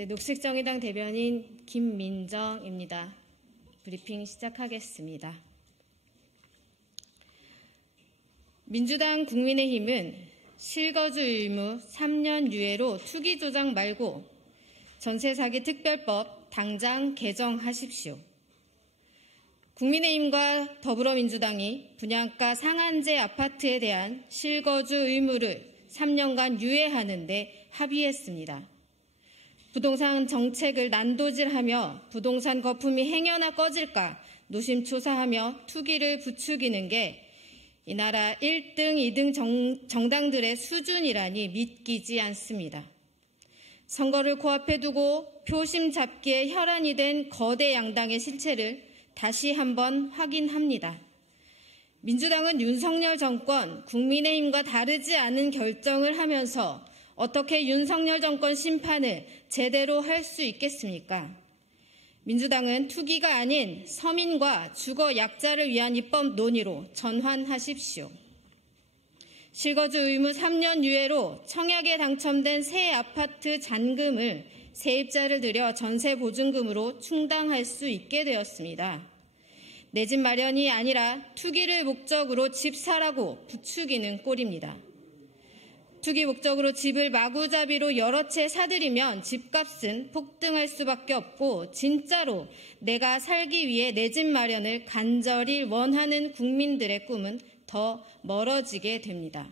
네, 녹색정의당 대변인 김민정입니다. 브리핑 시작하겠습니다. 민주당 국민의힘은 실거주 의무 3년 유예로 투기 조작 말고 전세 사기 특별법 당장 개정하십시오. 국민의힘과 더불어민주당이 분양가 상한제 아파트에 대한 실거주 의무를 3년간 유예하는 데 합의했습니다. 부동산 정책을 난도질하며 부동산 거품이 행여나 꺼질까 노심초사하며 투기를 부추기는 게 이 나라 1등, 2등 정당들의 수준이라니 믿기지 않습니다. 선거를 코앞에 두고 표심 잡기에 혈안이 된 거대 양당의 실체를 다시 한번 확인합니다. 민주당은 윤석열 정권, 국민의힘과 다르지 않은 결정을 하면서 어떻게 윤석열 정권 심판을 제대로 할 수 있겠습니까? 민주당은 투기가 아닌 서민과 주거 약자를 위한 입법 논의로 전환하십시오. 실거주 의무 3년 유예로 청약에 당첨된 새 아파트 잔금을 세입자를 들여 전세 보증금으로 충당할 수 있게 되었습니다. 내 집 마련이 아니라 투기를 목적으로 집 사라고 부추기는 꼴입니다. 투기 목적으로 집을 마구잡이로 여러 채 사들이면 집값은 폭등할 수밖에 없고 진짜로 내가 살기 위해 내 집 마련을 간절히 원하는 국민들의 꿈은 더 멀어지게 됩니다.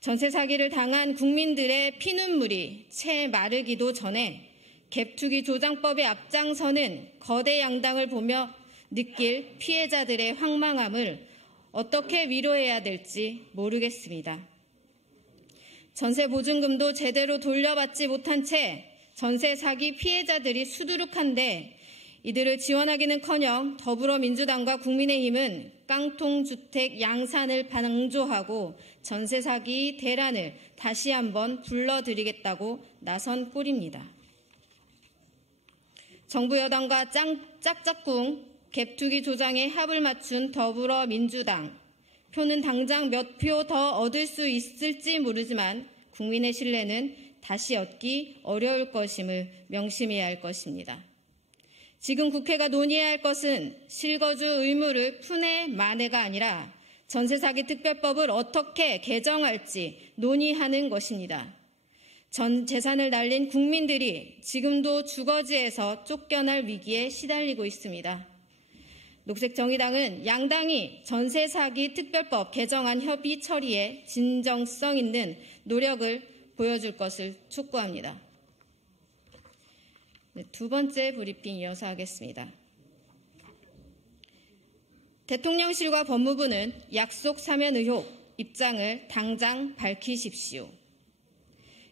전세 사기를 당한 국민들의 피눈물이 채 마르기도 전에 갭투기 조장법의 앞장서는 거대 양당을 보며 느낄 피해자들의 황망함을 어떻게 위로해야 될지 모르겠습니다. 전세 보증금도 제대로 돌려받지 못한 채 전세 사기 피해자들이 수두룩한데 이들을 지원하기는커녕 더불어민주당과 국민의힘은 깡통주택 양산을 방조하고 전세 사기 대란을 다시 한번 불러들이겠다고 나선 꼴입니다. 정부 여당과 짝짝꿍 갭투기 조장에 합을 맞춘 더불어민주당. 표는 당장 몇 표 더 얻을 수 있을지 모르지만 국민의 신뢰는 다시 얻기 어려울 것임을 명심해야 할 것입니다. 지금 국회가 논의해야 할 것은 실거주 의무를 푼의 만해가 아니라 전세 사기 특별법을 어떻게 개정할지 논의하는 것입니다. 전 재산을 날린 국민들이 지금도 주거지에서 쫓겨날 위기에 시달리고 있습니다. 녹색정의당은 양당이 전세 사기 특별법 개정안 협의 처리에 진정성 있는 노력을 보여줄 것을 촉구합니다. 네, 두 번째 브리핑 이어서 하겠습니다. 대통령실과 법무부는 약속 사면 의혹 입장을 당장 밝히십시오.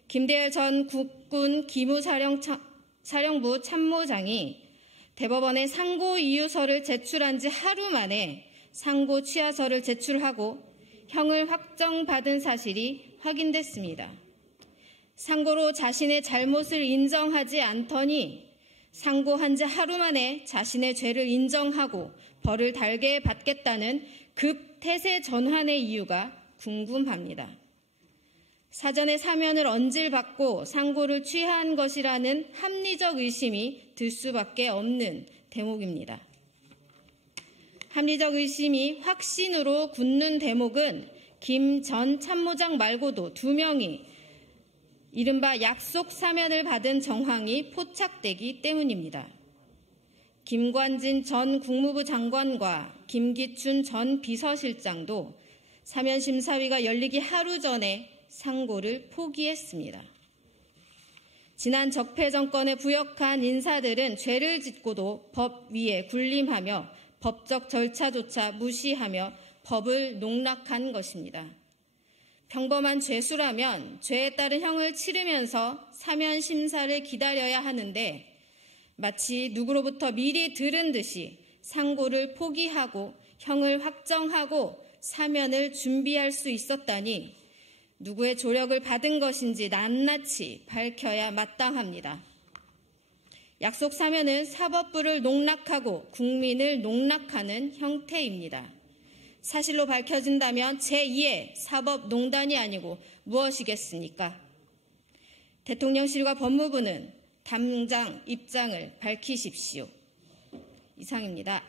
김대열 전 국군 기무사령부 참모장이 대법원에 상고 이유서를 제출한 지 하루 만에 상고 취하서를 제출하고 형을 확정받은 사실이 확인됐습니다. 상고로 자신의 잘못을 인정하지 않더니 상고한 지 하루 만에 자신의 죄를 인정하고 벌을 달게 받겠다는 급 태세 전환의 이유가 궁금합니다. 사전에 사면을 언질받고 상고를 취한 것이라는 합리적 의심이 들 수밖에 없는 대목입니다. 합리적 의심이 확신으로 굳는 대목은 김 전 참모장 말고도 2명이 이른바 약속 사면을 받은 정황이 포착되기 때문입니다. 김관진 전 국무부 장관과 김기춘 전 비서실장도 사면심사위가 열리기 하루 전에 상고를 포기했습니다. 지난 적폐 정권에 부역한 인사들은 죄를 짓고도 법 위에 군림하며 법적 절차조차 무시하며 법을 농락한 것입니다. 평범한 죄수라면 죄에 따른 형을 치르면서 사면 심사를 기다려야 하는데 마치 누구로부터 미리 들은 듯이 상고를 포기하고 형을 확정하고 사면을 준비할 수 있었다니 누구의 조력을 받은 것인지 낱낱이 밝혀야 마땅합니다. 약속 사면은 사법부를 농락하고 국민을 농락하는 형태입니다. 사실로 밝혀진다면 제2의 사법농단이 아니고 무엇이겠습니까? 대통령실과 법무부는 당장 입장을 밝히십시오. 이상입니다.